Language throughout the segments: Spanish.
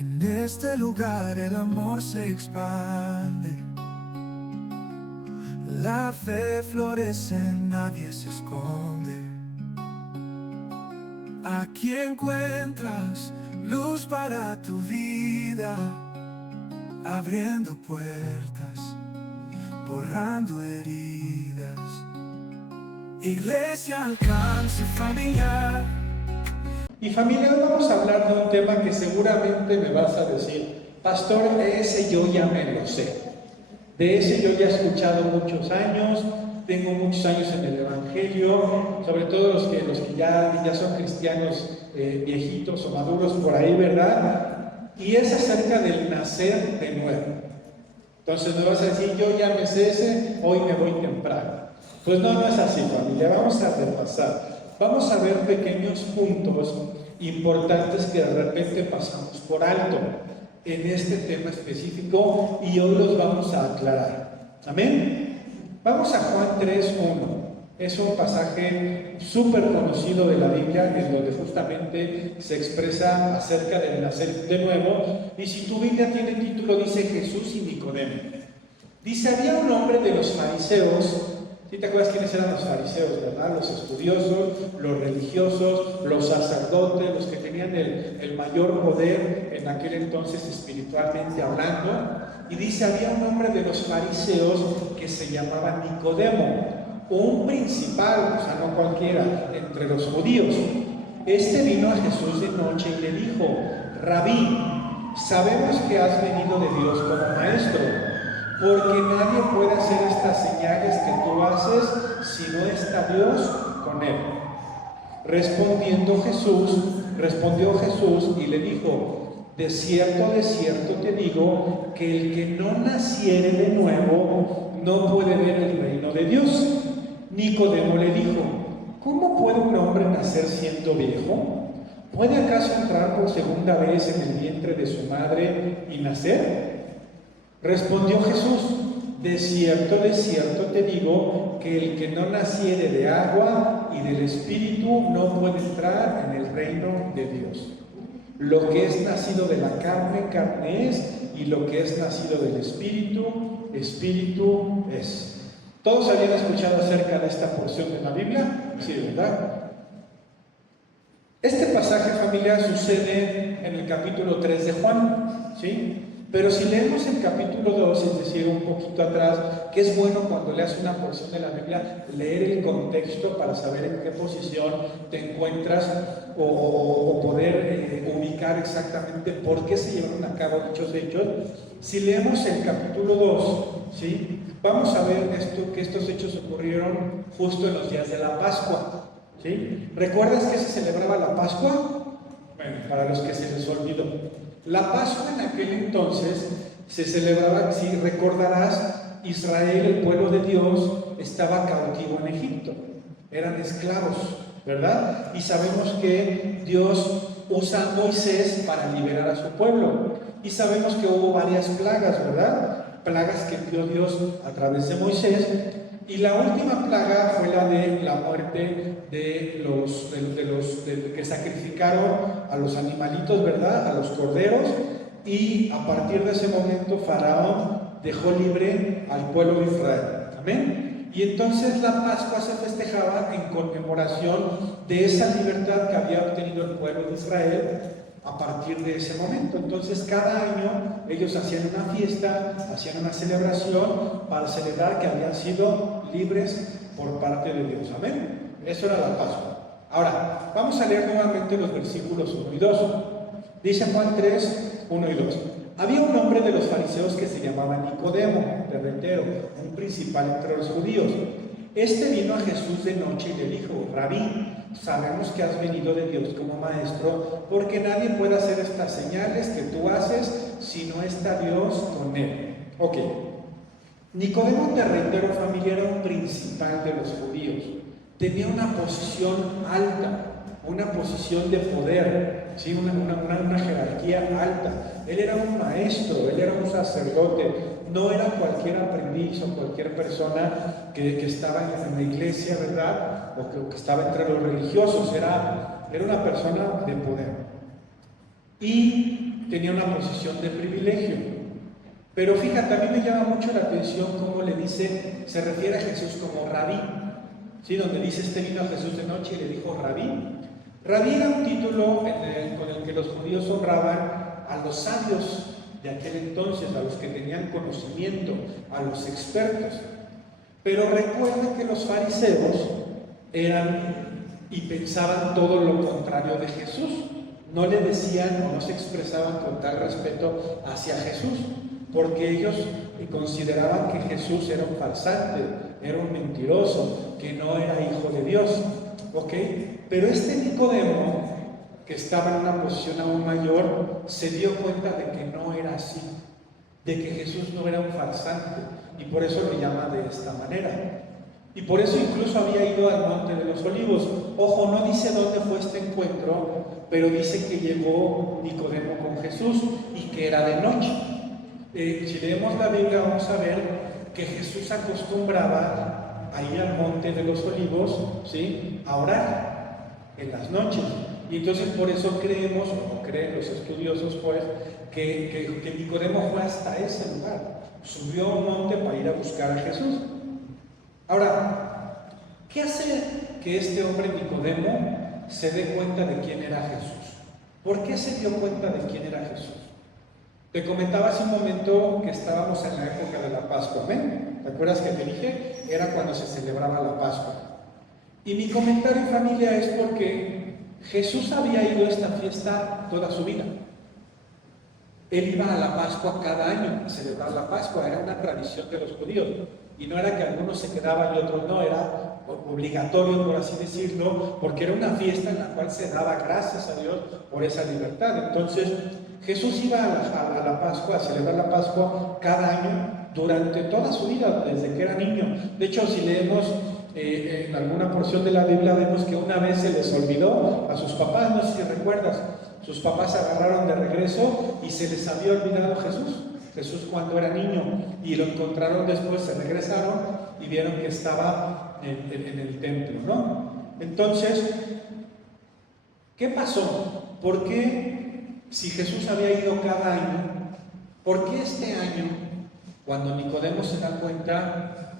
En este lugar el amor se expande, la fe florece, nadie se esconde. Aquí encuentras luz para tu vida, abriendo puertas, borrando heridas. Iglesia Alcance Familiar. Y familia, hoy vamos a hablar de un tema que seguramente me vas a decir: pastor, de ese yo ya me lo sé, de ese yo ya he escuchado muchos años, tengo muchos años en el Evangelio, sobre todo los que ya son cristianos viejitos o maduros por ahí, ¿verdad? Y es acerca del nacer de nuevo. Entonces me vas a decir: yo ya me sé ese, hoy me voy temprano. Pues no es así, familia. Vamos a repasar. Vamos a ver pequeños puntos importantes que de repente pasamos por alto en este tema específico y hoy los vamos a aclarar. ¿Amén? Vamos a Juan 3:1. Es un pasaje súper conocido de la Biblia en donde justamente se expresa acerca del nacer de nuevo. Y si tu Biblia tiene título, dice Jesús y Nicodemo. Dice: había un hombre de los fariseos. ¿Sí te acuerdas quiénes eran los fariseos, verdad? Los estudiosos, los religiosos, los sacerdotes, los que tenían el mayor poder en aquel entonces espiritualmente hablando. Y dice: había un hombre de los fariseos que se llamaba Nicodemo, un principal, o sea, no cualquiera, entre los judíos. Este vino a Jesús de noche y le dijo: Rabí, sabemos que has venido de Dios como maestro, porque nadie puede hacer estas señales que tú haces si no está Dios con él. Respondió Jesús y le dijo: de cierto te digo, que el que no naciere de nuevo no puede ver el reino de Dios. Nicodemo le dijo: ¿cómo puede un hombre nacer siendo viejo? ¿Puede acaso entrar por segunda vez en el vientre de su madre y nacer? Respondió Jesús: de cierto te digo, que el que no naciere de agua y del Espíritu no puede entrar en el reino de Dios. Lo que es nacido de la carne, carne es, y lo que es nacido del Espíritu, Espíritu es. ¿Todos habían escuchado acerca de esta porción de la Biblia? Sí, ¿verdad? Este pasaje, familia, sucede en el capítulo 3 de Juan, ¿sí? Pero si leemos el capítulo 2, es decir, un poquito atrás, que es bueno cuando leas una porción de la Biblia, leer el contexto para saber en qué posición te encuentras o poder ubicar exactamente por qué se llevaron a cabo dichos hechos. Si leemos el capítulo 2, ¿sí? Vamos a ver que estos hechos ocurrieron justo en los días de la Pascua, ¿sí? ¿Recuerdas que se celebraba la Pascua? Bueno, para los que se les olvidó. La Pascua en aquel entonces se celebraba, si recordarás, Israel, el pueblo de Dios, estaba cautivo en Egipto. Eran esclavos, ¿verdad? Y sabemos que Dios usa a Moisés para liberar a su pueblo. Y sabemos que hubo varias plagas, ¿verdad? Plagas que dio Dios a través de Moisés. Y la última plaga fue la de la muerte de los que sacrificaron a los animalitos, ¿verdad? A los corderos. Y a partir de ese momento Faraón dejó libre al pueblo de Israel. Amén. Y entonces la Pascua se festejaba en conmemoración de esa libertad que había obtenido el pueblo de Israel a partir de ese momento. Entonces cada año ellos hacían una fiesta, hacían una celebración para celebrar que habían sido libres por parte de Dios. Amén. Eso era la Pascua. Ahora, vamos a leer nuevamente los versículos 1 y 2. Dice Juan 3, 1 y 2. Había un hombre de los fariseos que se llamaba Nicodemo, de reitero, un principal entre los judíos. Este vino a Jesús de noche y le dijo: Rabí, sabemos que has venido de Dios como maestro, porque nadie puede hacer estas señales que tú haces si no está Dios con él. Ok. Nicodemo, te reitero, familia, era un principal de los judíos. Tenía una posición alta, una posición de poder, ¿sí? una jerarquía alta. Él era un maestro, él era un sacerdote, no era cualquier aprendiz o cualquier persona que estaba en la iglesia, ¿verdad? O que estaba entre los religiosos, era una persona de poder. Y tenía una posición de privilegio. Pero fíjate, a mí me llama mucho la atención cómo le dice, se refiere a Jesús como rabí, ¿sí? Donde dice, vino a Jesús de noche y le dijo rabí. Rabí era un título con el que los judíos honraban a los sabios de aquel entonces, a los que tenían conocimiento, a los expertos. Pero recuerda que los fariseos eran y pensaban todo lo contrario de Jesús. No le decían o no se expresaban con tal respeto hacia Jesús, porque ellos consideraban que Jesús era un farsante, era un mentiroso, que no era hijo de Dios. ¿Ok? Pero este Nicodemo, que estaba en una posición aún mayor, se dio cuenta de que no era así, de que Jesús no era un farsante, y por eso lo llama de esta manera. Y por eso incluso había ido al Monte de los Olivos. Ojo, no dice dónde fue este encuentro, pero dice que llegó Nicodemo con Jesús y que era de noche. Si leemos la Biblia vamos a ver que Jesús acostumbraba a ir al Monte de los Olivos, ¿sí?, a orar en las noches. Y entonces por eso creemos, o creen los estudiosos pues, que Nicodemo fue hasta ese lugar, subió a un monte para ir a buscar a Jesús. Ahora, ¿qué hace que este hombre Nicodemo se dé cuenta de quién era Jesús? ¿Por qué se dio cuenta de quién era Jesús? Te comentaba hace un momento que estábamos en la época de la Pascua, ¿ven? ¿Te acuerdas que te dije? Era cuando se celebraba la Pascua. Y mi comentario, familia, es porque Jesús había ido a esta fiesta toda su vida. Él iba a la Pascua cada año a celebrar la Pascua, era una tradición de los judíos. Y no era que algunos se quedaban y otros no, era obligatorio, por así decirlo, porque era una fiesta en la cual se daba gracias a Dios por esa libertad. Entonces, Jesús iba a la Pascua, a celebrar la Pascua cada año durante toda su vida, desde que era niño. De hecho, si leemos en alguna porción de la Biblia, vemos que una vez se les olvidó a sus papás, no sé si recuerdas, sus papás se agarraron de regreso y se les había olvidado Jesús cuando era niño, y lo encontraron después, se regresaron y vieron que estaba en el templo, ¿no? Entonces, ¿qué pasó? ¿Por qué, si Jesús había ido cada año, por qué este año, cuando Nicodemo se da cuenta,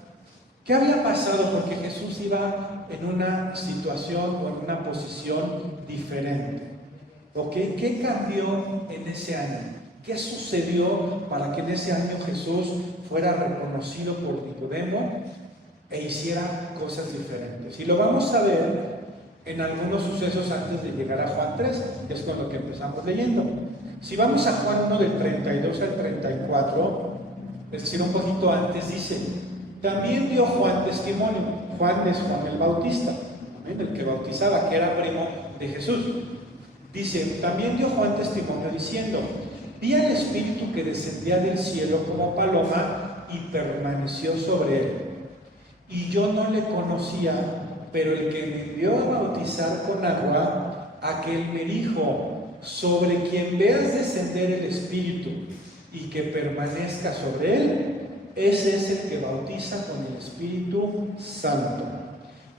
qué había pasado? Porque Jesús iba en una situación o en una posición diferente. ¿Ok? ¿Qué cambió en ese año? ¿Qué sucedió para que en ese año Jesús fuera reconocido por Nicodemo e hiciera cosas diferentes? Y lo vamos a ver en algunos sucesos antes de llegar a Juan 3, que es con lo que empezamos leyendo. Si vamos a Juan 1 del 32 al 34, es decir, un poquito antes, dice: también dio Juan testimonio. Juan es Juan el Bautista, ¿amén?, el que bautizaba, que era primo de Jesús. Dice: también dio Juan testimonio diciendo: vi al Espíritu que descendía del cielo como paloma y permaneció sobre él. Y yo no le conocía, pero el que me envió a bautizar con agua, aquel me dijo: sobre quien veas descender el Espíritu y que permanezca sobre él, ese es el que bautiza con el Espíritu Santo.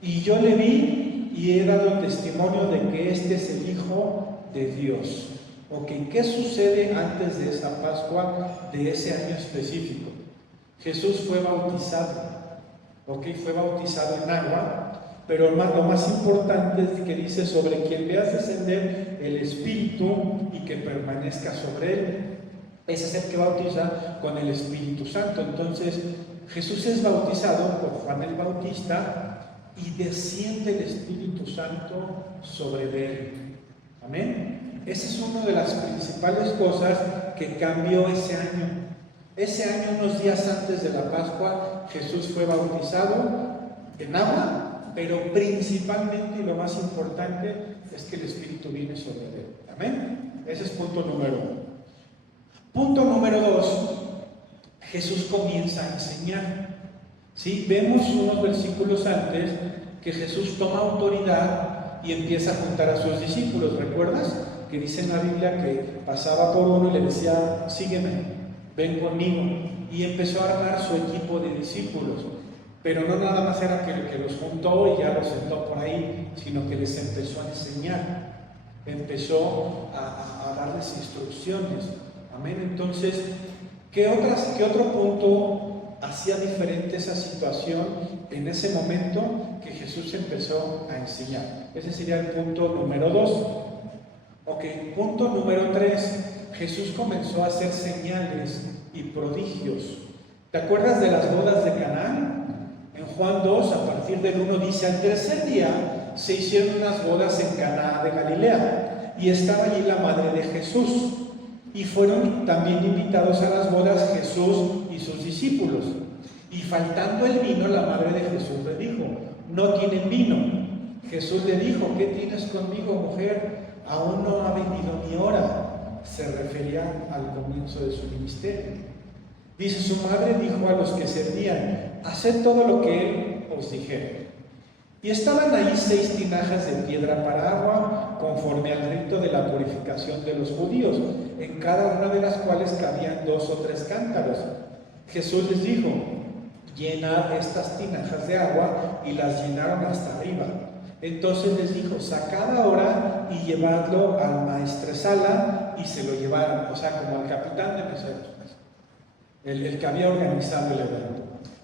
Y yo le vi y he dado testimonio de que este es el Hijo de Dios. Ok, ¿qué sucede antes de esa Pascua, de ese año específico? Jesús fue bautizado, ok, fue bautizado en agua, pero lo más importante es que dice: sobre quien veas descender el Espíritu y que permanezca sobre él, ese es el que bautiza con el Espíritu Santo. Entonces, Jesús es bautizado por Juan el Bautista y desciende el Espíritu Santo sobre él. Amén. Esa es una de las principales cosas que cambió ese año. Ese año, unos días antes de la Pascua, Jesús fue bautizado en agua, pero principalmente y lo más importante es que el Espíritu viene sobre él. Amén. Ese es punto número 1. Punto número 2. Jesús comienza a enseñar. ¿Sí? Vemos unos versículos antes que Jesús toma autoridad y empieza a juntar a sus discípulos. ¿Recuerdas? Que dice en la Biblia que pasaba por uno y le decía: sígueme, ven conmigo. Y empezó a armar su equipo de discípulos. Pero no nada más era que los juntó y ya los sentó por ahí, sino que les empezó a enseñar. empezó a darles instrucciones. Amén. Entonces, ¿qué otro punto hacía diferente esa situación en ese momento que Jesús empezó a enseñar? Ese sería el punto número 2. Ok, punto número 3. Jesús comenzó a hacer señales y prodigios. ¿Te acuerdas de las bodas de Caná? En Juan 2, a partir del 1 dice: al tercer día se hicieron unas bodas en Caná de Galilea, y estaba allí la madre de Jesús. Y fueron también invitados a las bodas Jesús y sus discípulos. Y faltando el vino, la madre de Jesús le dijo: no tienen vino. Jesús le dijo: ¿qué tienes conmigo, mujer? Aún no ha venido mi hora. Se refería al comienzo de su ministerio. Dice: su madre dijo a los que servían: haced todo lo que él os dijera. Y estaban ahí 6 tinajas de piedra para agua, conforme al rito de la purificación de los judíos, en cada una de las cuales cabían 2 o 3 cántaros. Jesús les dijo: llenad estas tinajas de agua, y las llenaron hasta arriba. Entonces les dijo: sacad ahora y llevadlo al maestresala, y se lo llevaron, o sea, como al capitán de meseros, el que había organizado el evento.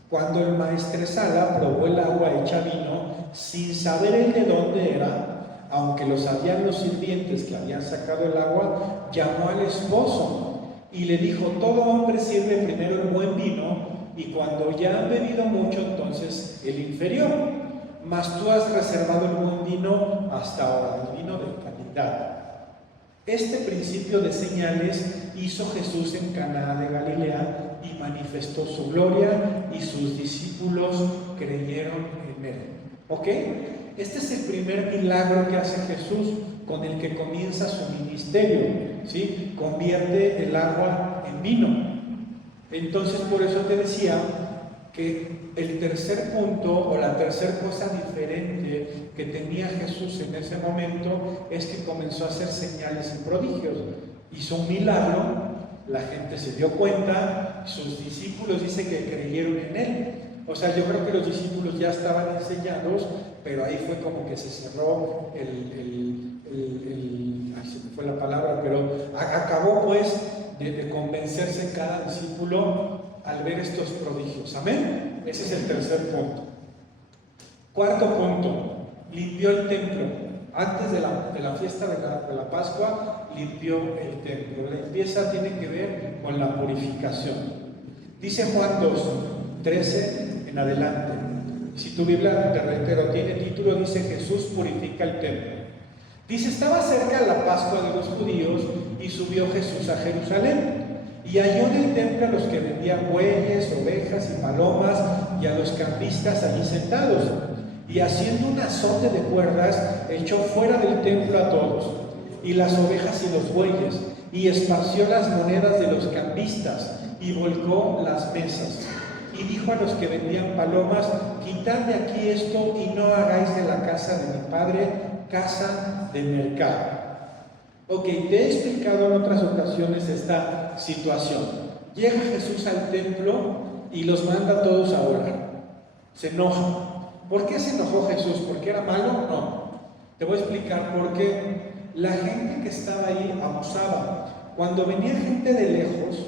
Cuando el maestresala probó el agua hecha vino, sin saber él de dónde era, aunque lo sabían los sirvientes que habían sacado el agua, llamó al esposo y le dijo: todo hombre sirve primero el buen vino, y cuando ya han bebido mucho, entonces el inferior. Mas tú has reservado el buen vino hasta ahora, el vino de calidad. Este principio de señales hizo Jesús en Caná de Galilea, y manifestó su gloria, y sus discípulos creyeron en él. ¿Ok? Este es el primer milagro que hace Jesús, con el que comienza su ministerio, ¿sí? Convierte el agua en vino. Entonces, por eso te decía que el tercer punto, o la tercera cosa diferente que tenía Jesús en ese momento, es que comenzó a hacer señales y prodigios. Hizo un milagro, la gente se dio cuenta, sus discípulos dice que creyeron en él. O sea, yo creo que los discípulos ya estaban enseñados, pero ahí fue como que se cerró se me fue la palabra, pero acabó pues de convencerse cada discípulo al ver estos prodigios. Amén. Ese es el tercer punto. Cuarto punto: limpió el templo. Antes de la fiesta de la Pascua, limpió el templo. La limpieza tiene que ver con la purificación. Dice Juan 2, 13 en adelante. Si tu Biblia, te reitero, tiene título, dice: Jesús purifica el templo. Dice: estaba cerca la Pascua de los judíos, y subió Jesús a Jerusalén. Y halló en el templo a los que vendían bueyes, ovejas y palomas, y a los cambistas allí sentados. Y haciendo un azote de cuerdas, echó fuera del templo a todos, y las ovejas y los bueyes, y esparció las monedas de los cambistas, y volcó las mesas. Y dijo a los que vendían palomas: quitad de aquí esto, y no hagáis de la casa de mi padre casa de mercado. Ok, te he explicado en otras ocasiones esta situación. Llega Jesús al templo y los manda a todos a orar. Se enoja. ¿Por qué se enojó Jesús? ¿Porque era malo? No. Te voy a explicar por qué. La gente que estaba ahí abusaba. Cuando venía gente de lejos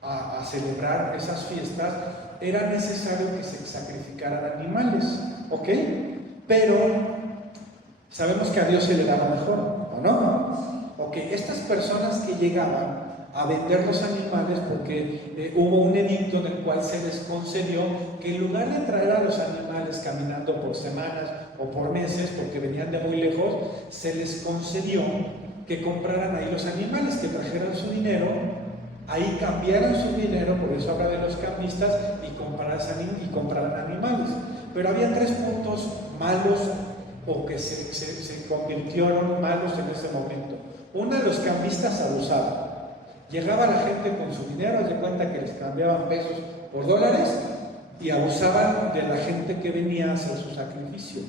a celebrar esas fiestas, era necesario que se sacrificaran animales. ¿Ok? Pero sabemos que a Dios se le daba mejor, ¿o no? Ok, estas personas que llegaban a vender los animales, porque hubo un edicto en el cual se les concedió que en lugar de traer a los animales caminando por semanas o por meses, porque venían de muy lejos, se les concedió que compraran ahí los animales, que trajeran su dinero, ahí cambiaran su dinero, por eso habla de los cambistas, y compraran animales. Pero había 3 puntos malos, o que se convirtieron malos en ese momento. Una, los cambistas abusaban. Llegaba la gente con su dinero, haz de cuenta que les cambiaban pesos por dólares, y abusaban de la gente que venía a hacer su sacrificio.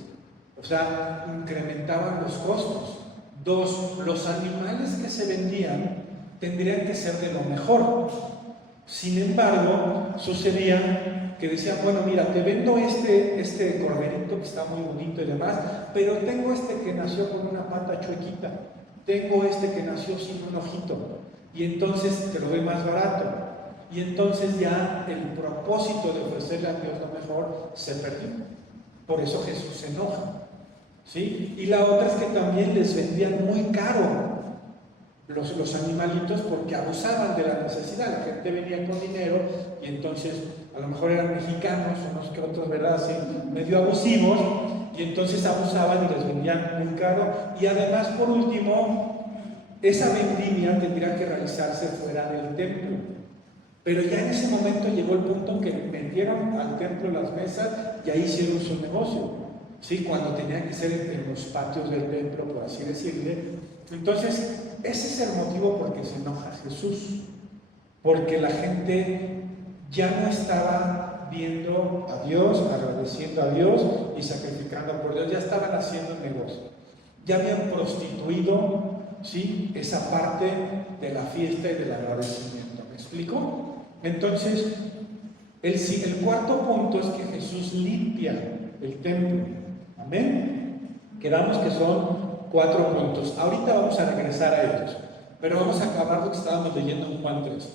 O sea, incrementaban los costos. 2, los animales que se vendían tendrían que ser de lo mejor. Sin embargo, sucedía que decían, bueno, mira, te vendo este corderito que está muy bonito y demás, pero tengo este que nació con una pata chuequita, tengo este que nació sin un ojito, y entonces te lo doy más barato. Y entonces ya el propósito de ofrecerle a Dios lo mejor se perdió. Por eso Jesús se enoja, ¿sí? Y la otra es que también les vendían muy caro los animalitos porque abusaban de la necesidad. La gente venía con dinero y entonces a lo mejor eran mexicanos, unos que otros, ¿verdad? Así, medio abusivos, y entonces abusaban y les vendían muy caro. Y además, por último, esa vendimia tendría que realizarse fuera del templo. Pero ya en ese momento llegó el punto en que metieron al templo las mesas y ahí hicieron su negocio, ¿sí? Cuando tenía que ser en los patios del templo, por así decirle. Entonces, ese es el motivo por que se enoja Jesús, porque la gente ya no estaba viendo a Dios, agradeciendo a Dios y sacrificando por Dios, ya estaban haciendo negocio, ya habían prostituido, ¿sí?, esa parte de la fiesta y del agradecimiento. ¿Me explico? Entonces, el cuarto punto es que Jesús limpia el templo. Amén. Quedamos que son 4 puntos. Ahorita vamos a regresar a ellos, pero vamos a acabar lo que estábamos leyendo en Juan 3.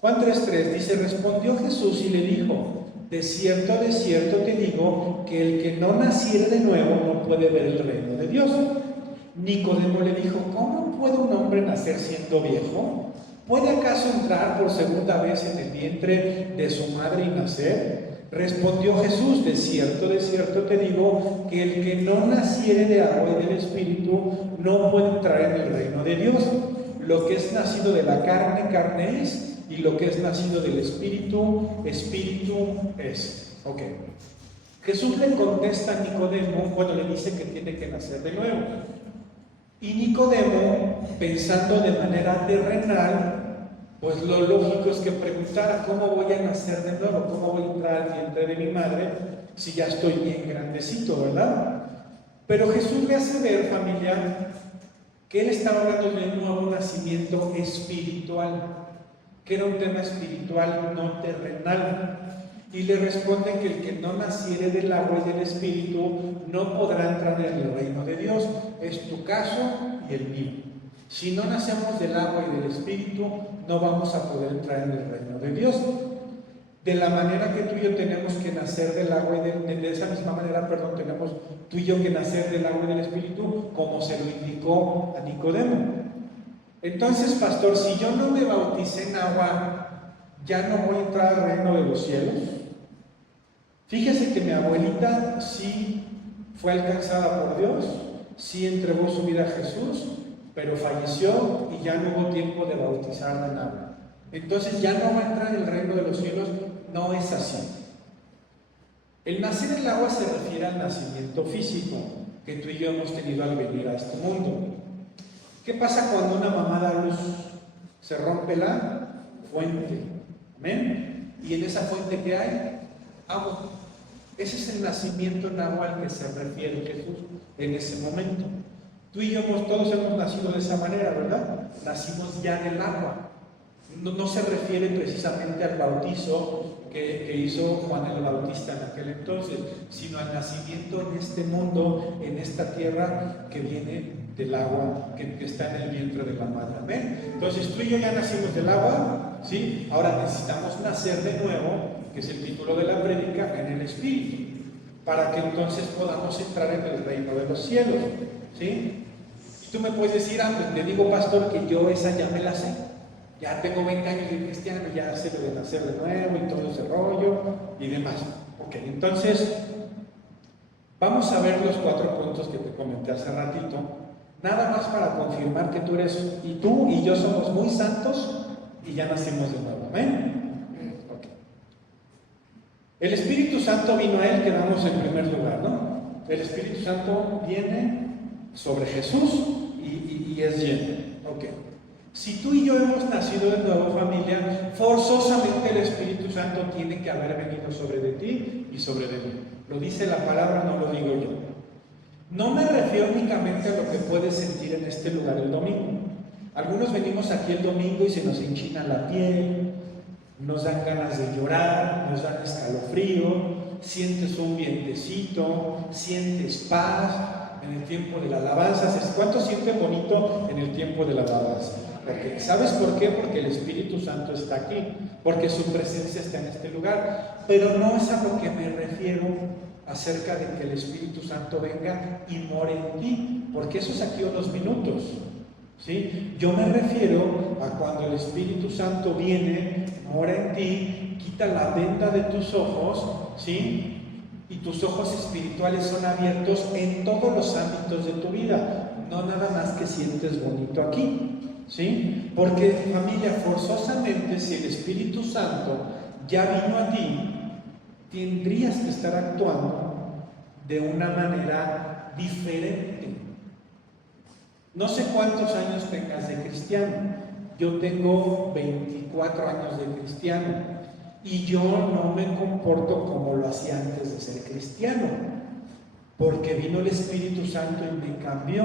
Juan 3:3 dice, respondió Jesús y le dijo, de cierto te digo, que el que no naciere de nuevo no puede ver el reino de Dios. Nicodemo le dijo, ¿cómo puede un hombre nacer siendo viejo? ¿Puede acaso entrar por segunda vez en el vientre de su madre y nacer? Respondió Jesús, de cierto te digo, que el que no naciere de agua y del Espíritu no puede entrar en el reino de Dios. Lo que es nacido de la carne, carne es, y lo que es nacido del Espíritu, Espíritu es. Ok. Jesús le contesta a Nicodemo cuando le dice que tiene que nacer de nuevo. Y Nicodemo, pensando de manera terrenal, pues lo lógico es que preguntara, ¿cómo voy a nacer de nuevo? ¿Cómo voy a entrar al vientre de mi madre si ya estoy bien grandecito, verdad? Pero Jesús le hace ver, familia, que él estaba hablando de un nuevo nacimiento espiritual, que era un tema espiritual, no terrenal. Y le responde que el que no naciere del agua y del Espíritu no podrá entrar en el reino de Dios. Es tu caso y el mío. Si no nacemos del agua y del Espíritu, no vamos a poder entrar en el reino de Dios. De la manera que tú y yo tenemos que nacer del agua y de esa misma manera, tenemos tú y yo que nacer del agua y del Espíritu, como se lo indicó a Nicodemo. Entonces, pastor, si yo no me bauticé en agua, ¿ya no voy a entrar al reino de los cielos? Fíjese que mi abuelita sí fue alcanzada por Dios, sí entregó su vida a Jesús, pero falleció y ya no hubo tiempo de bautizarla en agua. Entonces ya no va a entrar en el reino de los cielos. No es así. El nacer en el agua se refiere al nacimiento físico que tú y yo hemos tenido al venir a este mundo. ¿Qué pasa cuando una mamá da luz? Se rompe la fuente. ¿Amén? Y en esa fuente, ¿qué hay? Agua. Ese es el nacimiento en agua al que se refiere Jesús en ese momento. Tú y yo todos hemos nacido de esa manera, ¿verdad? Nacimos ya del agua. No se refiere precisamente al bautizo que hizo Juan el Bautista en aquel entonces, sino al nacimiento en este mundo, en esta tierra que viene del agua, que está en el vientre de la madre. ¿Amén? Entonces tú y yo ya nacimos del agua, ¿sí? Ahora necesitamos nacer de nuevo, que es el título de la prédica, en el Espíritu, para que entonces podamos entrar en el reino de los cielos, ¿sí? Y tú me puedes decir, pues te digo, pastor, que yo esa ya me la sé. Ya tengo 20 años de cristiano, ya sé lo de nacer de nuevo y todo ese rollo y demás. Ok, entonces vamos a ver los 4 puntos que te comenté hace ratito, nada más para confirmar que tú y yo somos muy santos y ya nacimos de nuevo. ¿Amén? Okay. El Espíritu Santo vino a él, quedamos en primer lugar, ¿no? El Espíritu Santo viene sobre Jesús y es lleno. Ok. Si tú y yo hemos nacido de nuevo, familia, forzosamente el Espíritu Santo tiene que haber venido sobre de ti y sobre de mí. Lo dice la palabra, no lo digo yo. No me refiero únicamente a lo que puedes sentir en este lugar el domingo. Algunos venimos aquí el domingo y se nos enchina la piel, nos dan ganas de llorar, nos dan escalofrío, sientes un vientecito, sientes paz en el tiempo de la alabanza. ¿Cuánto sienten bonito en el tiempo de la alabanza? Porque, ¿sabes por qué? Porque el Espíritu Santo está aquí, porque su presencia está en este lugar. Pero no es a lo que me refiero acerca de que el Espíritu Santo venga y more en ti, porque eso es aquí unos minutos, ¿sí? Yo me refiero a cuando el Espíritu Santo viene, mora en ti, quita la venda de tus ojos, ¿sí? Y tus ojos espirituales son abiertos en todos los ámbitos de tu vida, no nada más que sientes bonito aquí, ¿sí? Porque, familia, forzosamente, si el Espíritu Santo ya vino a ti, tendrías que estar actuando de una manera diferente. No sé cuántos años tengas de cristiano. Yo tengo 24 años de cristiano y yo no me comporto como lo hacía antes de ser cristiano, porque vino el Espíritu Santo y me cambió.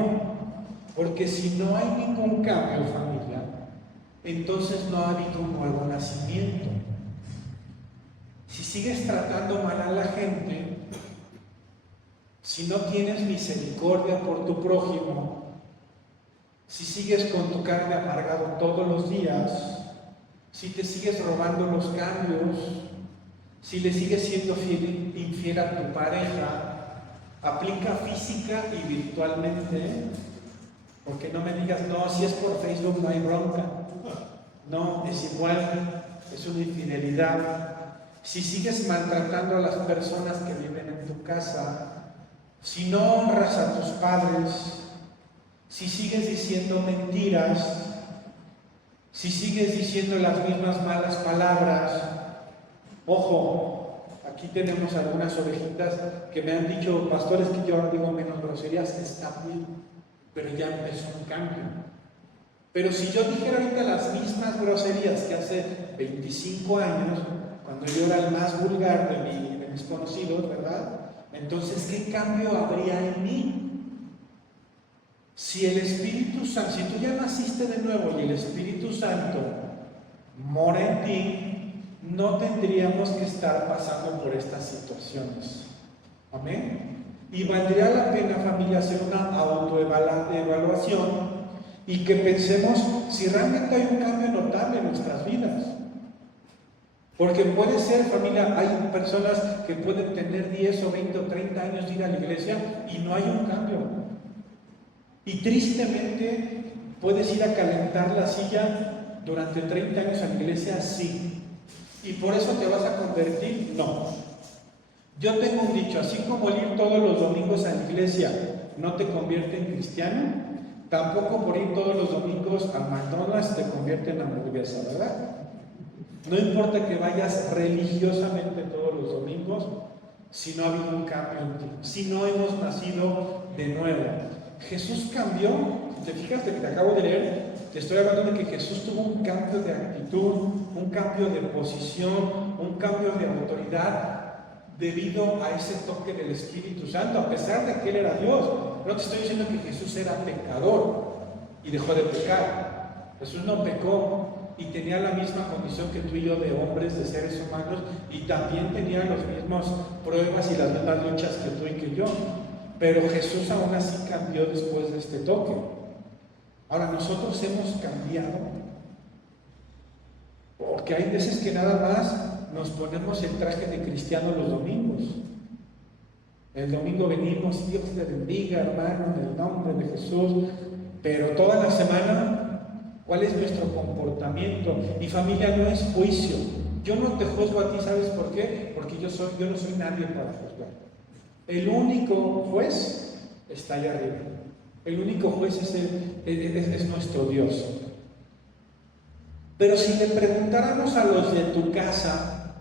Porque si no hay ningún cambio, familia, entonces no ha habido un nuevo nacimiento. Si sigues tratando mal a la gente, si no tienes misericordia por tu prójimo, si sigues con tu carne amargado todos los días, si te sigues robando los cambios, si le sigues siendo infiel a tu pareja, aplica física y virtualmente, porque no me digas, no, si es por Facebook no hay bronca. No, es igual, es una infidelidad. Si sigues maltratando a las personas que viven en tu casa, si no honras a tus padres, si sigues diciendo mentiras, si sigues diciendo las mismas malas palabras, ojo, aquí tenemos algunas ovejitas que me han dicho, pastores, que yo digo menos groserías, está bien, pero ya empezó un cambio. Pero si yo dijera ahorita las mismas groserías que hace 25 años, cuando yo era el más vulgar de mis conocidos, ¿verdad? Entonces, ¿qué cambio habría en mí? Si el Espíritu Santo, si tú ya naciste de nuevo y el Espíritu Santo mora en ti, no tendríamos que estar pasando por estas situaciones. Amén. Y valdría la pena, familia, hacer una autoevaluación y que pensemos si realmente hay un cambio notable en nuestras vidas. Porque puede ser, familia, hay personas que pueden tener 10 o 20 o 30 años de ir a la iglesia y no hay un cambio. Y tristemente, puedes ir a calentar la silla durante 30 años a la iglesia, sí. ¿Y por eso te vas a convertir? No. Yo tengo un dicho, así como el ir todos los domingos a la iglesia no te convierte en cristiano, tampoco por ir todos los domingos a McDonald's te convierte en hamburguesa, ¿verdad? No importa que vayas religiosamente todos los domingos, si no ha habido un cambio en ti, si no hemos nacido de nuevo. Jesús cambió, te fijas de que te acabo de leer, te estoy hablando de que Jesús tuvo un cambio de actitud, un cambio de posición, un cambio de autoridad debido a ese toque del Espíritu Santo, a pesar de que Él era Dios. No te estoy diciendo que Jesús era pecador y dejó de pecar. Jesús no pecó y tenía la misma condición que tú y yo de hombres, de seres humanos, y también tenía las mismas pruebas y las mismas luchas que tú y que yo. Pero Jesús aún así cambió después de este toque. Ahora, nosotros hemos cambiado, porque hay veces que nada más nos ponemos el traje de cristiano los domingos. El domingo venimos, Dios te bendiga, hermano, en el nombre de Jesús. Pero toda la semana, ¿cuál es nuestro comportamiento? Mi familia no es juicio. Yo no te juzgo a ti, ¿sabes por qué? Porque yo no soy nadie para juzgar. El único juez está allá arriba. El único juez es nuestro Dios. Pero si le preguntáramos a los de tu casa,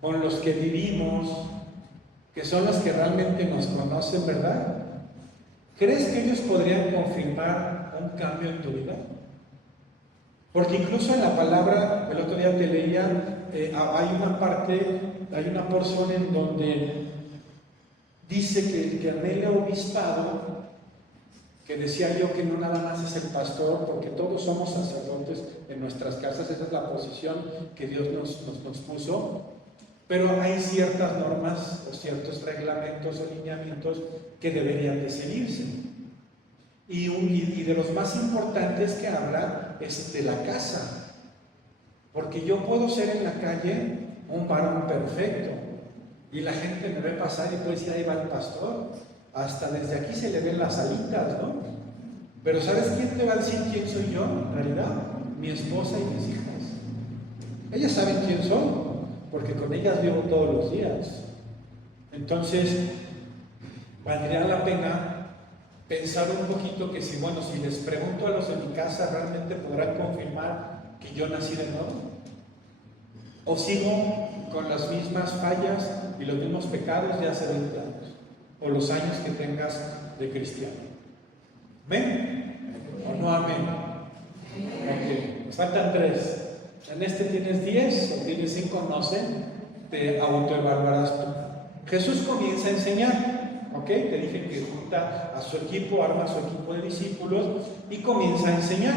con los que vivimos, que son los que realmente nos conocen, ¿verdad? ¿Crees que ellos podrían confirmar un cambio en tu vida? Porque incluso en la palabra, el otro día te leía, hay una porción en donde dice que el que anhela obispado que decía yo que no nada más es el pastor, porque todos somos sacerdotes en nuestras casas, esa es la posición que Dios nos puso, pero hay ciertas normas o ciertos reglamentos o lineamientos que deberían de seguirse. Y de los más importantes que habla es de la casa, porque yo puedo ser en la calle un varón perfecto y la gente me ve pasar y puede decir, ahí va el pastor, hasta desde aquí se le ven las alitas, ¿no? Pero ¿sabes quién te va a decir quién soy yo en realidad? Mi esposa y mis hijas. Ellas saben quién soy, porque con ellas vivo todos los días. Entonces, valdría la pena pensar un poquito que si les pregunto a los de mi casa, ¿realmente podrán confirmar que yo nací de nuevo? ¿O sigo con las mismas fallas y los mismos pecados de hace 20 años? ¿O los años que tengas de cristiano? ¿Amén? ¿O no amén? Ok, nos faltan 3. En este tienes 10 o tienes 5, no sé, te autoevaluarás tú. Jesús comienza a enseñar, ¿ok? Te dije que junta a su equipo, arma su equipo de discípulos y comienza a enseñar.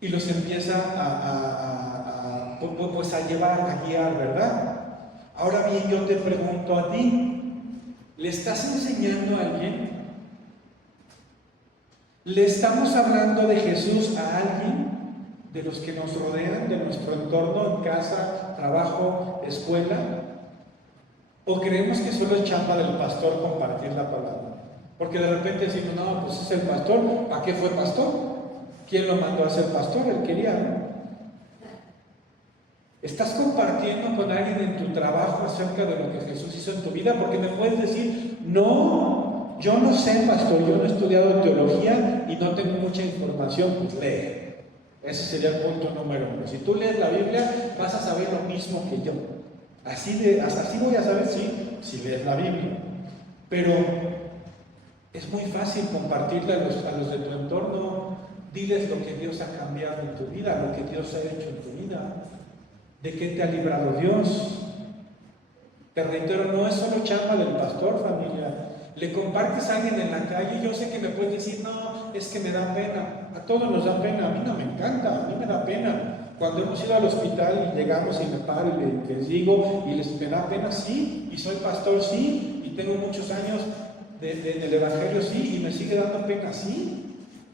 Y los empieza a llevar, a guiar, ¿verdad? Ahora bien, yo te pregunto a ti, ¿le estás enseñando a alguien? ¿Le estamos hablando de Jesús a alguien de los que nos rodean, de nuestro entorno, en casa, trabajo, escuela? ¿O creemos que solo es chamba del pastor compartir la palabra? Porque de repente decimos, no, pues es el pastor, ¿para qué fue pastor? ¿Quién lo mandó a ser pastor? Él quería, ¿no? ¿Estás compartiendo con alguien en tu trabajo acerca de lo que Jesús hizo en tu vida? Porque me puedes decir, no, yo no sé, pastor, yo no he estudiado teología y no tengo mucha información. Pues lee. Ese sería el punto número 1. Si tú lees la Biblia, vas a saber lo mismo que yo. Así voy a saber si lees la Biblia. Pero es muy fácil compartirle a los de tu entorno. Diles lo que Dios ha cambiado en tu vida, lo que Dios ha hecho en tu vida. ¿De qué te ha librado Dios? Te reitero, no es solo chamba del pastor, familia. Le compartes a alguien en la calle, yo sé que me puedes decir, no, es que me da pena. A todos nos da pena, a mí no me encanta, a mí me da pena. Cuando hemos ido al hospital y llegamos y me paro y les digo, me da pena, sí, y soy pastor, sí, y tengo muchos años del Evangelio, sí, y me sigue dando pena, sí.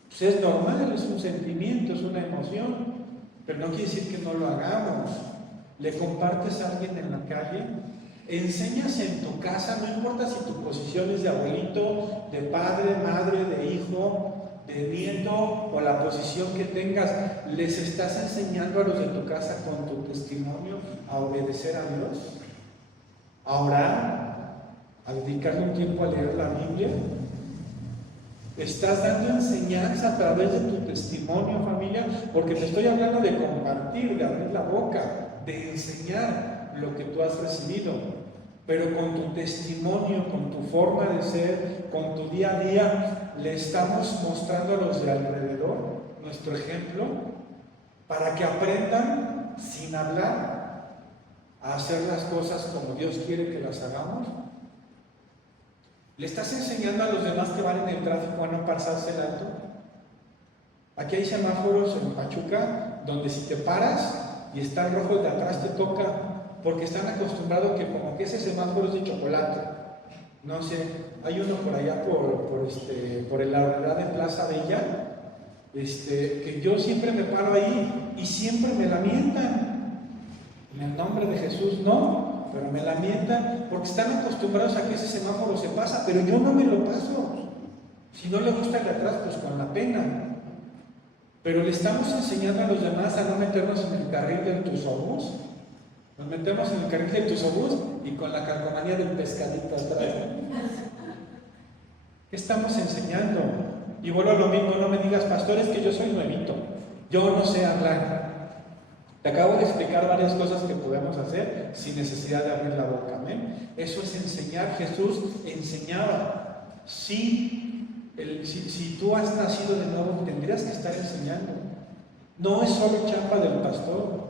Pues es normal, es un sentimiento, es una emoción, pero no quiere decir que no lo hagamos. Le compartes a alguien en la calle, enseñas en tu casa, no importa si tu posición es de abuelito, de padre, madre, de hijo, de nieto o la posición que tengas, les estás enseñando a los de tu casa con tu testimonio a obedecer a Dios, a orar, a dedicarle un tiempo a leer la Biblia. Estás dando enseñanza a través de tu testimonio, familia, porque te estoy hablando de compartir, de abrir la boca, de enseñar lo que tú has recibido, pero con tu testimonio, con tu forma de ser, con tu día a día, le estamos mostrando a los de alrededor nuestro ejemplo para que aprendan sin hablar a hacer las cosas como Dios quiere que las hagamos. ¿Le estás enseñando a los demás que van en el tráfico a no pasarse el alto? Aquí hay semáforos en Pachuca donde si te paras y está el rojo, el de atrás te toca, porque están acostumbrados que como que ese semáforo es de chocolate. No sé, hay uno por allá por la verdad de Plaza Bella, que yo siempre me paro ahí y siempre me lamentan. En el nombre de Jesús no, pero me lamentan porque están acostumbrados a que ese semáforo se pasa, pero yo no me lo paso. Si no le gusta el de atrás, pues con la pena. Pero le estamos enseñando a los demás a no meternos en el carril del tusobús. Nos metemos en el carril del tusobús y con la calcomanía del pescadito atrás. ¿Qué estamos enseñando? Y vuelvo a lo mismo, no me digas, pastor, es que yo soy nuevito, yo no sé hablar. Te acabo de explicar varias cosas que podemos hacer sin necesidad de abrir la boca, ¿amén? Eso es enseñar. Jesús enseñaba. Si tú has nacido de nuevo, tendrías que estar enseñando. No es solo chamba del pastor.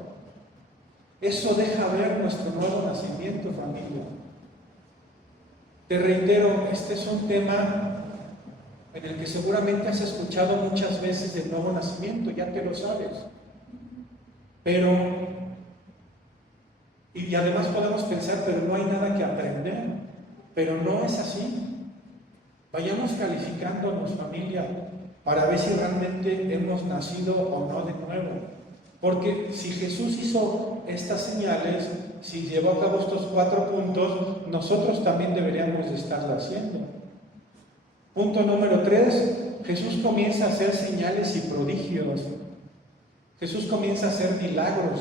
Eso deja ver nuestro nuevo nacimiento, familia. Te reitero, este es un tema en el que seguramente has escuchado muchas veces del nuevo nacimiento, ya te lo sabes. Pero, y además podemos pensar, pero no hay nada que aprender. Pero no es así. Vayamos calificándonos, familia, para ver si realmente hemos nacido o no de nuevo. Porque si Jesús hizo estas señales, si llevó a cabo estos 4 puntos, nosotros también deberíamos de estarlo haciendo. Punto número 3, Jesús comienza a hacer señales y prodigios. Jesús comienza a hacer milagros.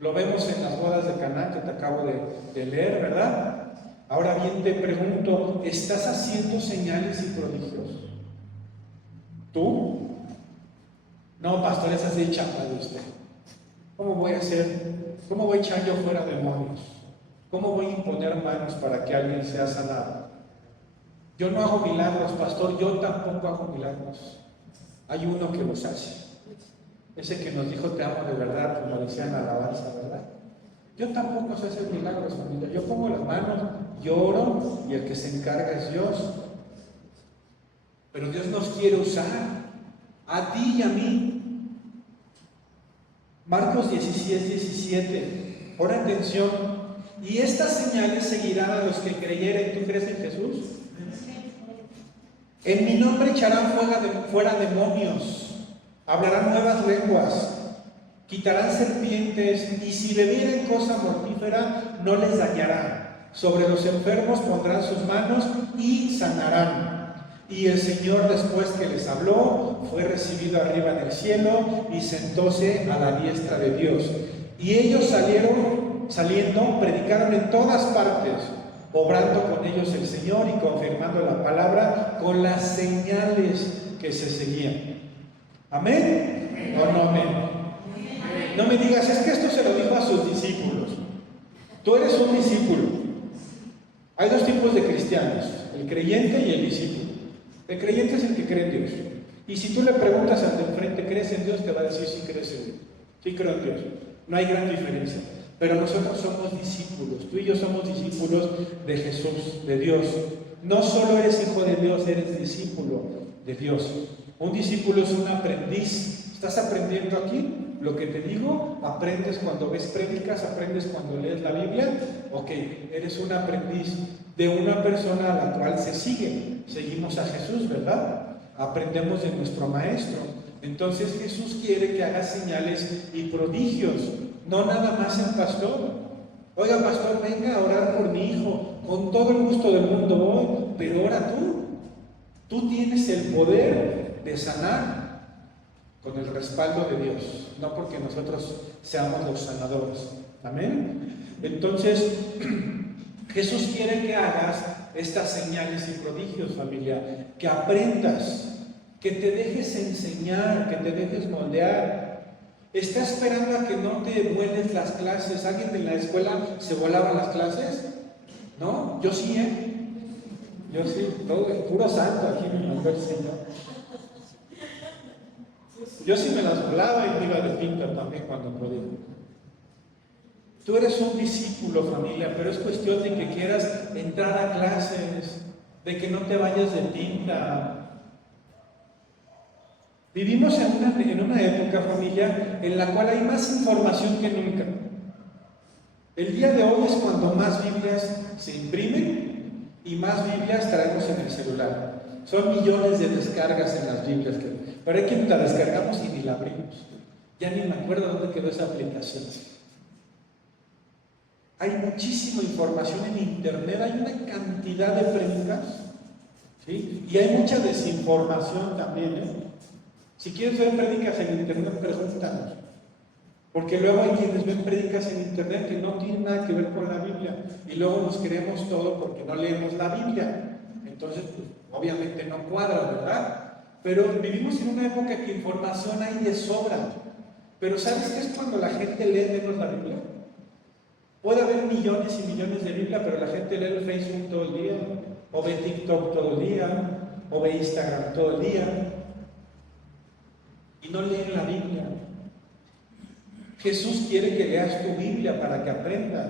Lo vemos en las bodas de Caná que te acabo de leer, ¿verdad? Ahora bien te pregunto, ¿estás haciendo señales y prodigios? ¿Tú? No, pastor, esa es chamba de usted. ¿Cómo voy a hacer? ¿Cómo voy a echar yo fuera demonios? ¿Cómo voy a imponer manos para que alguien sea sanado? Yo no hago milagros, pastor, yo tampoco hago milagros. Hay uno que los hace. Ese que nos dijo te amo de verdad, como decía en la alabanza, ¿verdad? Yo tampoco sé hacer milagros, familia. Yo pongo las manos, lloro y el que se encarga es Dios. Pero Dios nos quiere usar, a ti y a mí. Marcos 17. Pon atención. Y estas señales seguirán a los que creyeren. ¿Tú crees en Jesús? En mi nombre echarán fuera demonios, hablarán nuevas lenguas, quitarán serpientes, y si bebieren cosa mortífera no les dañará. Sobre los enfermos pondrán sus manos y sanarán. Y el Señor, después que les habló, fue recibido arriba en el cielo y sentóse a la diestra de Dios. Y ellos saliendo, predicaron en todas partes, obrando con ellos el Señor y confirmando la palabra con las señales que se seguían. ¿Amén? ¿O no amén? No me digas, es que esto se lo dijo a sus discípulos. Tú eres un discípulo. Hay 2 tipos de cristianos, el creyente y el discípulo. El creyente es el que cree en Dios. Y si tú le preguntas al de enfrente, ¿crees en Dios? Te va a decir, sí, crees en Dios. Sí, creo en Dios. No hay gran diferencia. Pero nosotros somos discípulos. Tú y yo somos discípulos de Jesús, de Dios. No solo eres hijo de Dios, eres discípulo de Dios. Un discípulo es un aprendiz. ¿Estás aprendiendo aquí? Lo que te digo, aprendes cuando ves prédicas, aprendes cuando lees la Biblia. Ok, eres un aprendiz de una persona a la cual se sigue. Seguimos a Jesús, ¿verdad? Aprendemos de nuestro Maestro. Entonces Jesús quiere que hagas señales y prodigios, no nada más el pastor. Oiga, pastor, venga a orar por mi hijo. Con todo el gusto del mundo voy, pero ora tú. Tú tienes el poder de sanar con el respaldo de Dios, no porque nosotros seamos los sanadores. Amén. Entonces, Jesús quiere que hagas estas señales y prodigios, familia, que aprendas, que te dejes enseñar, que te dejes moldear. Está esperando a que no te vueles las clases. ¿Alguien en la escuela se volaba las clases? ¿No? Yo sí, Yo sí, todo puro santo aquí me mandó el Señor. Yo sí me las volaba y me iba de pinta también cuando podía. Tú eres un discípulo, familia, pero es cuestión de que quieras entrar a clases, de que no te vayas de pinta. Vivimos en una época, familia, en la cual hay más información que nunca. El día de hoy es cuando más Biblias se imprimen y más Biblias traemos en el celular. Son millones de descargas en las Biblias, pero hay quienes la descargamos y ni la abrimos. Ya ni me acuerdo dónde quedó esa aplicación. Hay muchísima información en internet, hay una cantidad de prédicas, ¿sí? Y hay mucha desinformación también, Si quieres ver prédicas en internet, pregúntanos. Porque luego hay quienes ven prédicas en internet que no tienen nada que ver con la Biblia. Y luego nos creemos todo porque no leemos la Biblia. Entonces, pues, obviamente no cuadra, ¿verdad? Pero vivimos en una época que información hay de sobra. Pero ¿sabes qué es cuando la gente lee menos la Biblia? Puede haber millones y millones de Biblia, pero la gente lee el Facebook todo el día, o ve TikTok todo el día, o ve Instagram todo el día, y no leen la Biblia. Jesús quiere que leas tu Biblia para que aprendas.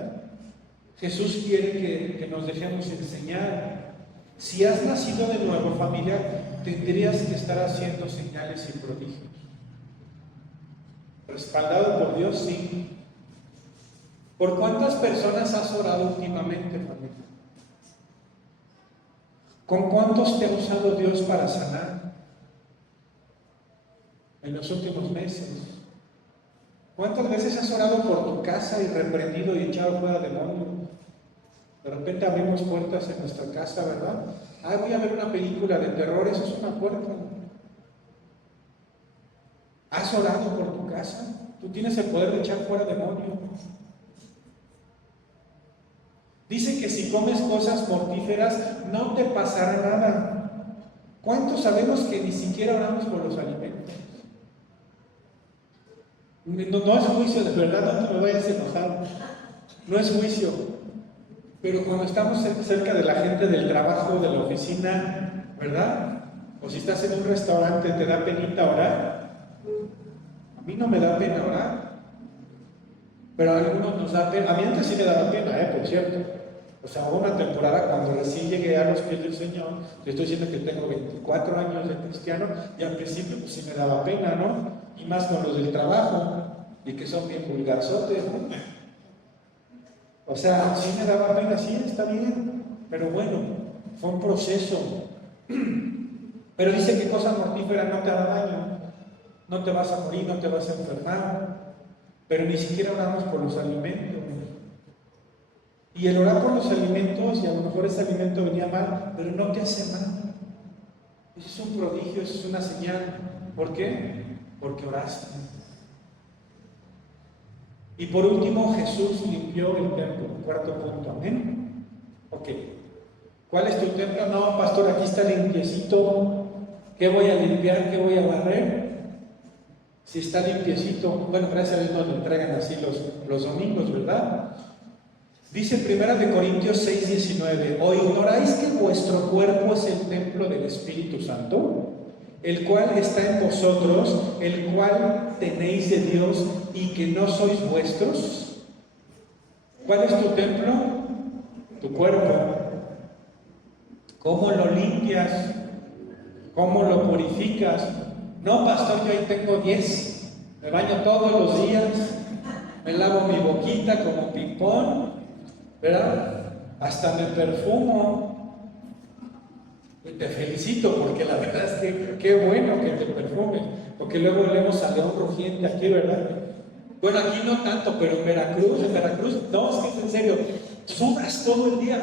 Jesús quiere que nos dejemos enseñar. Si has nacido de nuevo, familia, tendrías que estar haciendo señales y prodigios. Respaldado por Dios, sí. ¿Por cuántas personas has orado últimamente, familia? ¿Con cuántos te ha usado Dios para sanar en los últimos meses? ¿Cuántas veces has orado por tu casa y reprendido y echado fuera demonios? De repente abrimos puertas en nuestra casa, ¿verdad? Ah, voy a ver una película de terror, eso es una puerta. ¿Has orado por tu casa? Tú tienes el poder de echar fuera demonios. Dice que si comes cosas mortíferas no te pasará nada. ¿Cuántos sabemos que ni siquiera oramos por los alimentos? No es juicio, de verdad, no te me vayas a enojar. No es juicio. Pero cuando estamos cerca de la gente del trabajo, de la oficina, ¿verdad? O si estás en un restaurante, ¿te da penita orar? A mí no me da pena orar. Pero a algunos nos da pena. A mí antes sí me daba pena, por cierto. O sea, hubo una temporada cuando recién llegué a los pies del Señor, le estoy diciendo que tengo 24 años de cristiano, y al principio pues sí me daba pena, ¿no? Y más con los del trabajo, y que son bien vulgarzotes, ¿no? O sea, sí me daba pena, sí, está bien, pero bueno, fue un proceso. Pero dice que cosa mortífera no te hará daño, no te vas a morir, no te vas a enfermar, pero ni siquiera oramos por los alimentos. Y el orar por los alimentos, y a lo mejor ese alimento venía mal, pero no te hace mal. Eso es un prodigio, eso es una señal. ¿Por qué? Porque oraste. Y por último, Jesús limpió el templo. Cuarto punto, amén. Ok. ¿Cuál es tu templo? No, pastor, aquí está limpiecito. ¿Qué voy a limpiar? ¿Qué voy a barrer? Si está limpiecito, bueno, gracias a Dios nos lo entregan así los domingos, ¿verdad? Dice 1 Corintios 6:19, ¿o ignoráis que vuestro cuerpo es el templo del Espíritu Santo, el cual está en vosotros, el cual tenéis de Dios y que no sois vuestros? ¿Cuál es tu templo? Tu cuerpo. ¿Cómo lo limpias? ¿Cómo lo purificas? No, pastor, yo ahí tengo 10. Me baño todos los días, me lavo mi boquita como ping-pong, ¿verdad? Hasta me perfumo. Y te felicito porque la verdad es que qué bueno que te perfumes, porque luego leemos a León Rugiente aquí, ¿verdad? Bueno, aquí no tanto, pero en Veracruz, no, es que es en serio, sudas todo el día.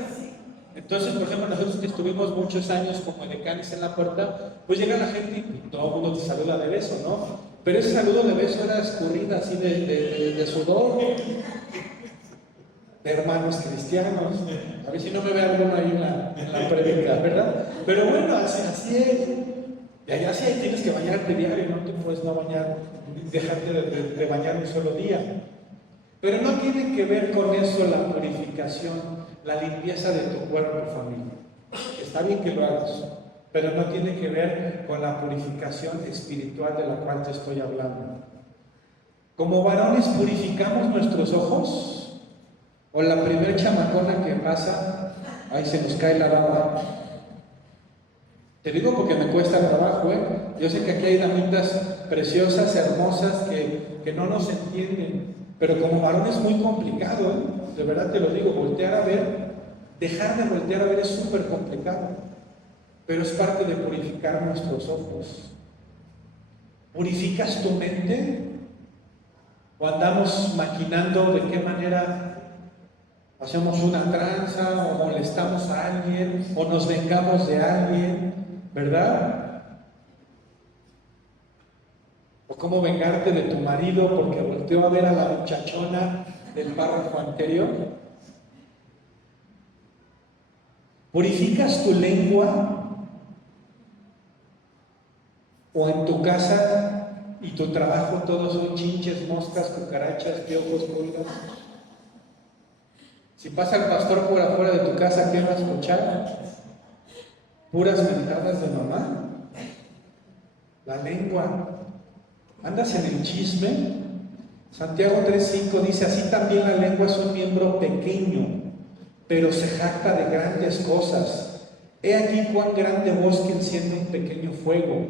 Entonces, por ejemplo, nosotros que estuvimos muchos años como decanes en la puerta, pues llega la gente y todo el mundo te saluda de beso, ¿no? Pero ese saludo de beso era escurrida así de sudor, de hermanos cristianos. A ver si no me ve alguno ahí en la predica, ¿verdad? Pero bueno, así es. Y así ahí tienes que bañarte diario, no te puedes no bañar, dejarte de bañar un solo día. Pero no tiene que ver con eso la purificación, la limpieza de tu cuerpo, familia. Está bien que lo hagas, pero no tiene que ver con la purificación espiritual de la cual te estoy hablando. Como varones purificamos nuestros ojos, o la primer chamacona que pasa, ahí se nos cae la baba. Te digo porque me cuesta trabajo, ¿eh? Yo sé que aquí hay damitas preciosas, hermosas, que no nos entienden, pero como varón es muy complicado, ¿eh? De verdad te lo digo, voltear a ver, dejar de voltear a ver es súper complicado, pero es parte de purificar nuestros ojos. ¿Purificas tu mente? ¿O andamos maquinando de qué manera hacemos una tranza, o molestamos a alguien, o nos vengamos de alguien, ¿verdad? O cómo vengarte de tu marido porque volteó a ver a la muchachona del párrafo anterior. ¿Purificas tu lengua? ¿O en tu casa y tu trabajo todos son chinches, moscas, cucarachas, piojos, pulgas? Si pasa el pastor por afuera de tu casa, ¿qué va a escuchar? Puras mentadas de mamá. La lengua. ¿Andas en el chisme? Santiago 3:5 dice, así también la lengua es un miembro pequeño, pero se jacta de grandes cosas. He aquí cuán grande bosque enciende un pequeño fuego,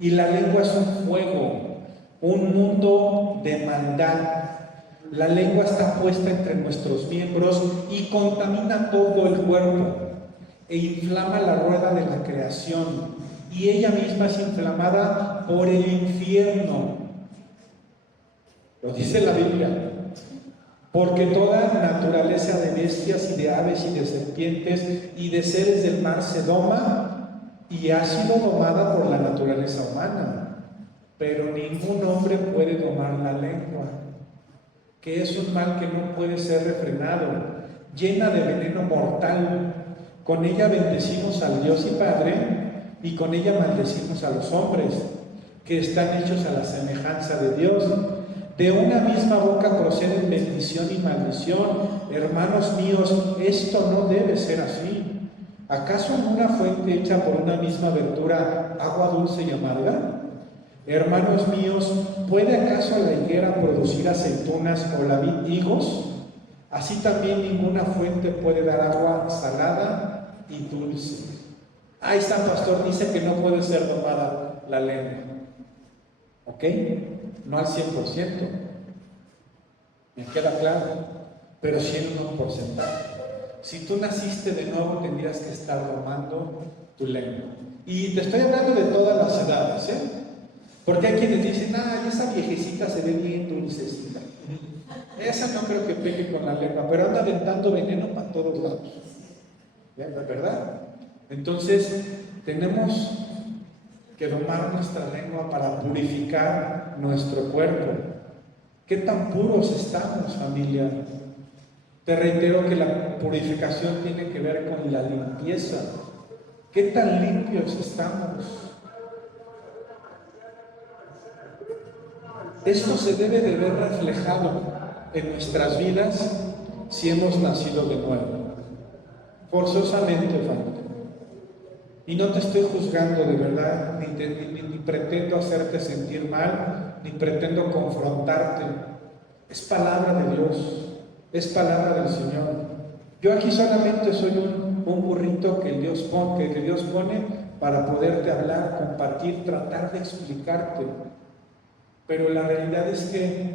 y la lengua es un fuego, un mundo de maldad. La lengua está puesta entre nuestros miembros y contamina todo el cuerpo, e inflama la rueda de la creación, y ella misma es inflamada por el infierno. Lo dice la Biblia. Porque toda naturaleza de bestias y de aves y de serpientes y de seres del mar se doma y ha sido domada por la naturaleza humana. Pero ningún hombre puede domar la lengua, que es un mal que no puede ser refrenado, llena de veneno mortal. Con ella bendecimos al Dios y Padre, y con ella maldecimos a los hombres, que están hechos a la semejanza de Dios. De una misma boca proceden bendición y maldición. Hermanos míos, esto no debe ser así. ¿Acaso en una fuente hecha por una misma verdura agua dulce y amarga? Hermanos míos, ¿puede acaso la higuera producir aceitunas o la vid higos? Así también ninguna fuente puede dar agua salada y dulce. Ahí San Pastor dice que no puede ser domada la lengua. ¿Ok? No al 100%. Me queda claro. Pero sí en un porcentaje. Si tú naciste de nuevo, tendrías que estar domando tu lengua. Y te estoy hablando de todas las edades, ¿eh? Porque hay quienes dicen, esa viejecita se ve bien dulcecita. Esa no creo que pegue con la lengua, pero anda aventando veneno para todos lados. ¿Verdad? Entonces, tenemos que domar nuestra lengua para purificar nuestro cuerpo. ¿Qué tan puros estamos, familia? Te reitero que la purificación tiene que ver con la limpieza. ¿Qué tan limpios estamos? Esto se debe de ver reflejado en nuestras vidas si hemos nacido de nuevo. Forzosamente, familia. Y no te estoy juzgando de verdad, ni pretendo hacerte sentir mal, ni pretendo confrontarte. Es palabra de Dios, es palabra del Señor. Yo aquí solamente soy un burrito que Dios pone para poderte hablar, compartir, tratar de explicarte. Pero la realidad es que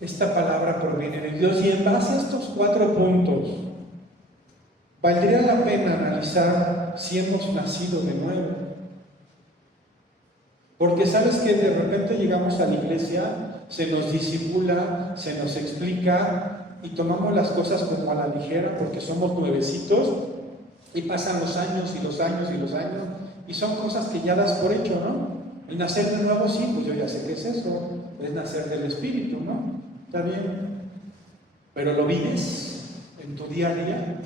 esta palabra proviene de Dios, y en base a estos 4 puntos, valdría la pena analizar si hemos nacido de nuevo. Porque sabes que de repente llegamos a la iglesia, se nos disimula, se nos explica y tomamos las cosas como a la ligera porque somos nuevecitos, y pasan los años y los años y los años y son cosas que ya das por hecho, ¿no? El nacer de nuevo, sí, pues yo ya sé qué es eso, es nacer del Espíritu, ¿no? Está bien, pero ¿lo vives en tu día a día?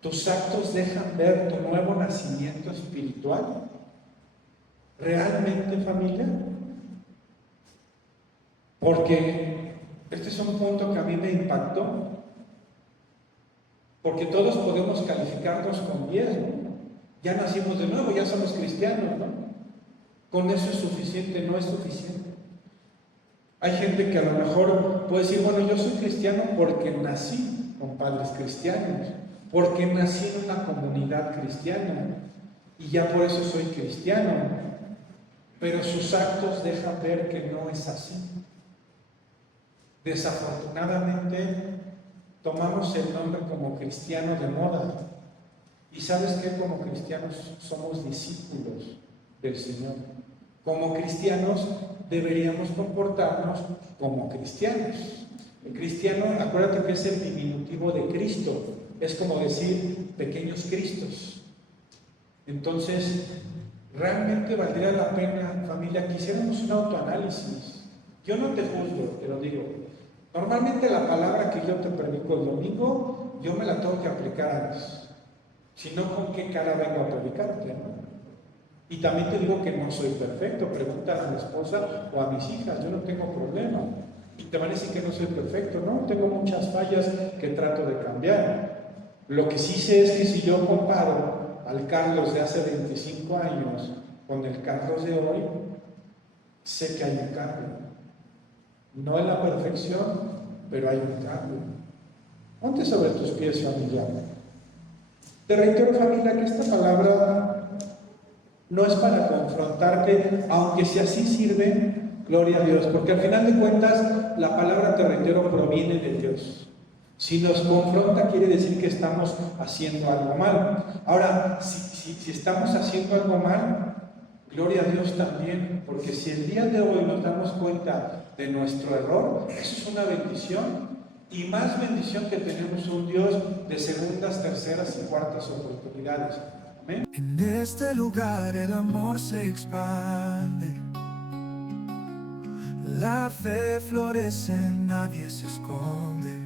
¿Tus actos dejan ver tu nuevo nacimiento espiritual? ¿Realmente, familia? Porque este es un punto que a mí me impactó, porque todos podemos calificarnos con 10, ¿no? Ya nacimos de nuevo, ya somos cristianos, ¿no? Con eso es suficiente, no es suficiente. Hay gente que a lo mejor puede decir, bueno, yo soy cristiano porque nací con padres cristianos, porque nací en una comunidad cristiana y ya por eso soy cristiano, pero sus actos dejan ver que no es así. Desafortunadamente tomamos el nombre como cristiano de moda, y ¿sabes qué? Como cristianos somos discípulos del Señor. Como cristianos deberíamos comportarnos como cristianos. El cristiano, acuérdate que es el diminutivo de Cristo, es como decir pequeños Cristos. Entonces, realmente valdría la pena, familia, que hiciéramos un autoanálisis. Yo no te juzgo, te lo digo. Normalmente la palabra que yo te predico el domingo, yo me la tengo que aplicar antes. Si no, ¿con qué cara vengo a predicarte, no? Y también te digo que no soy perfecto. Pregúntale a mi esposa o a mis hijas, yo no tengo problema. Y te van a decir que no soy perfecto, no, tengo muchas fallas que trato de cambiar. Lo que sí sé es que si yo comparo al Carlos de hace 25 años con el Carlos de hoy, sé que hay un cambio. No en la perfección, pero hay un cambio. Ponte sobre tus pies, familia. Te reitero, familia, que esta palabra no es para confrontarte, aunque si así sirve, gloria a Dios, porque al final de cuentas la palabra, te reitero, proviene de Dios. Si nos confronta, quiere decir que estamos haciendo algo mal. Ahora, si estamos haciendo algo mal, gloria a Dios también, porque si el día de hoy nos damos cuenta de nuestro error, eso es una bendición. Y más bendición que tenemos un Dios de segundas, terceras y cuartas oportunidades. Amén. En este lugar el amor se expande, la fe florece, nadie se esconde.